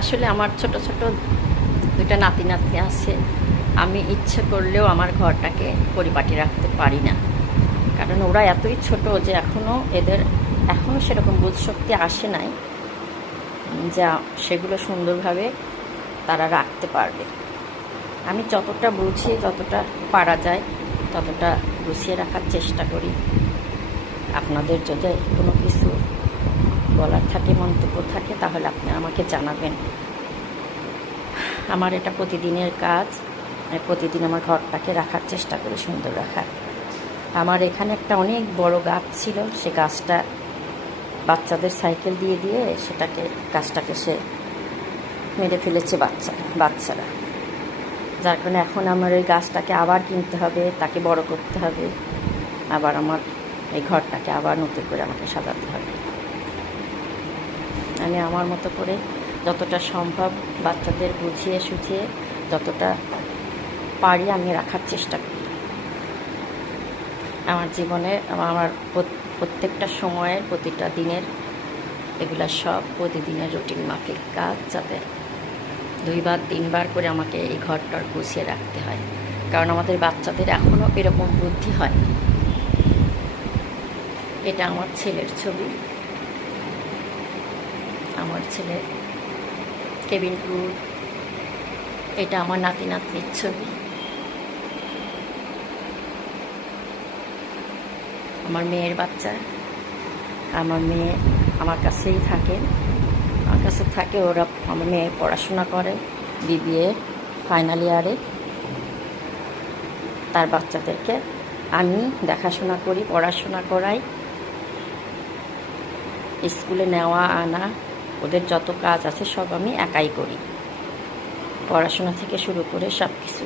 আসলে আমার ছোট ছোট দুইটা নাতি নাতনি আছে। আমি ইচ্ছে করলেও আমার ঘরটাকে পরিপাটি রাখতে পারি না, কারণ ওরা এতই ছোট যে এখনও সেরকম বোধশক্তি আসে নাই যা সেগুলো সুন্দরভাবে তারা রাখতে পারবে। আমি যতটা বুঝি, যতটা পারা যায় ততটা গুছিয়ে রাখার চেষ্টা করি। আপনাদের যদি কোনো কিছু বলার থাকে, মন্তব্য থাকে, তাহলে আপনি আমাকে জানাবেন। আমার এটা প্রতিদিনের কাজ। আমি প্রতিদিন আমার ঘরটাকে রাখার চেষ্টা করি, সুন্দর রাখার। আমার এখানে একটা অনেক বড় গাছ ছিল, সে গাছটা বাচ্চাদের সাইকেল দিয়ে দিয়ে গাছটাকে সে মেরে ফেলেছে বাচ্চারা। যার কারণে এখন আমার ওই গাছটাকে আবার কিনতে হবে, তাকে বড় করতে হবে, আবার আমার এই ঘরটাকে আবার নতুন করে আমাকে সাজাতে হবে। আমি আমার মতো করে যতটা সম্ভব বাচ্চাদের বুঝিয়ে সুঝিয়ে যতটা পারি আমি রাখার চেষ্টা করি। আমার জীবনে আমার প্রত্যেকটা সময়ের, প্রতিটা দিনের এগুলা সব প্রতিদিনের রুটিন মাফিক কাজ, যাতে 2বার 3বার করে আমাকে এই ঘরটার গুছিয়ে রাখতে হয়, কারণ আমাদের বাচ্চাদের এখনও এরকম বুদ্ধি হয়নি। এটা আমার ছেলের ছবি। আমার ছেলে কেবিন ক্রু। এটা আমার নাতি নাতনির ছবি। আমার মেয়ের বাচ্চা। আমার মেয়ে আমার কাছেই থাকে, ওরা। আমার মেয়ে পড়াশোনা করে BBA ফাইনাল ইয়ারে। তার বাচ্চাদেরকে আমি দেখাশোনা করি, পড়াশোনা করাই, স্কুলে নেওয়া আনা, ওদের যত কাজ আছে সব আমি একাই করি, পড়াশোনা থেকে শুরু করে সব কিছু।